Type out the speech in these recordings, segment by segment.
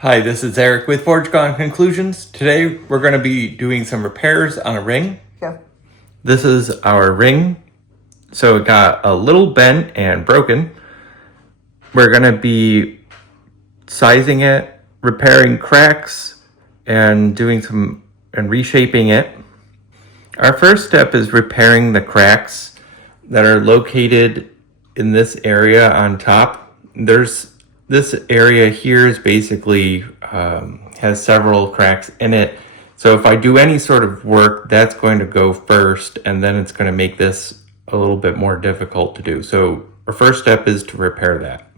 Hi, this is Eric with Foregone Conclusions. Today we're going to be doing some repairs on a ring. Yeah. This is our ring. So it got a little bent and broken. We're going to be sizing it, repairing cracks, and reshaping it. Our first step is repairing the cracks that are located in this area on top. This area here is basically has several cracks in it. So if I do any sort of work, that's going to go first, and then it's going to make this a little bit more difficult to do. So our first step is to repair that.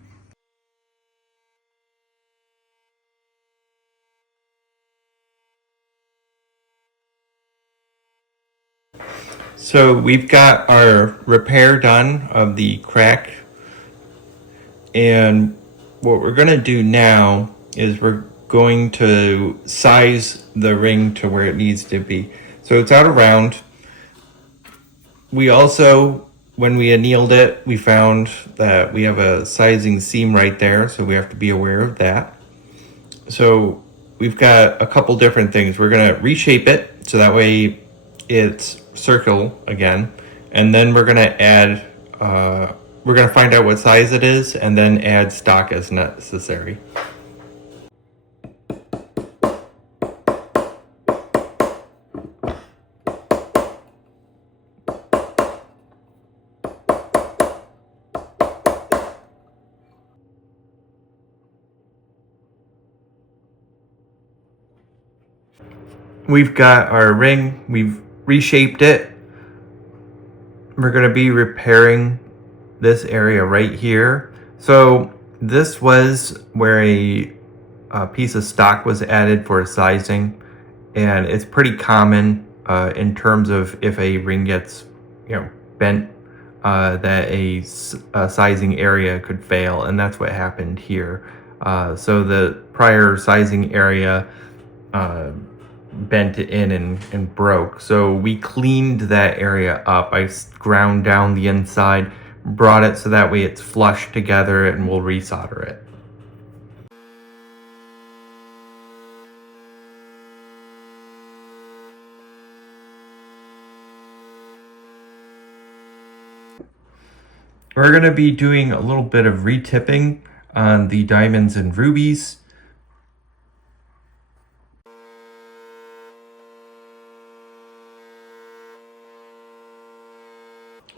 So we've got our repair done of the crack, and what we're going to do now is we're going to size the ring to where it needs to be. So it's out around. We also, when we annealed it, we found that we have a sizing seam right there, so we have to be aware of that. So we've got a couple different things. We're going to reshape it so that way it's circle again, and then we're going to add we're going to find out what size it is and then add stock as necessary. We've got our ring, we've reshaped it. We're going to be repairing this area right here. So this was where a piece of stock was added for sizing, and it's pretty common in terms of if a ring gets bent, that a sizing area could fail, and that's what happened here. So the prior sizing area bent in and broke. So we cleaned that area up. I ground down the inside, brought it so that way it's flush together, and we'll resolder it. We're going to be doing a little bit of retipping on the diamonds and rubies.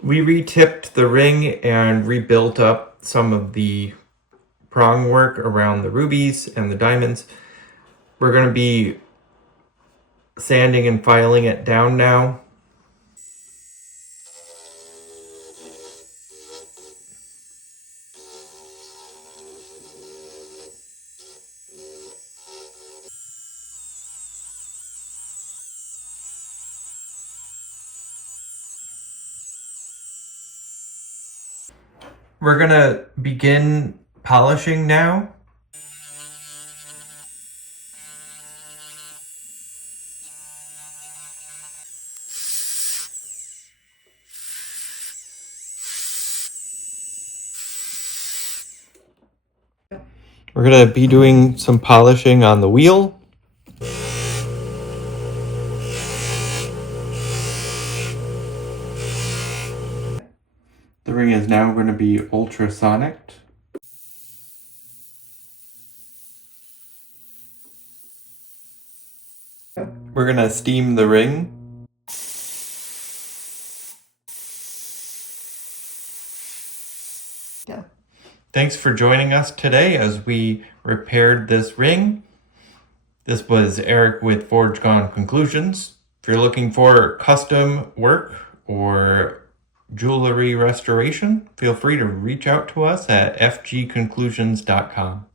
We retipped the ring and rebuilt up some of the prong work around the rubies and the diamonds. We're going to be sanding and filing it down now. We're going to begin polishing now. We're going to be doing some polishing on the wheel. The ring is now going to be ultrasonic. We're going to steam the ring. Yeah. Thanks for joining us today as we repaired this ring. This was Eric with Foregone Conclusions. If you're looking for custom work or jewelry restoration, feel free to reach out to us at fgconclusions.com.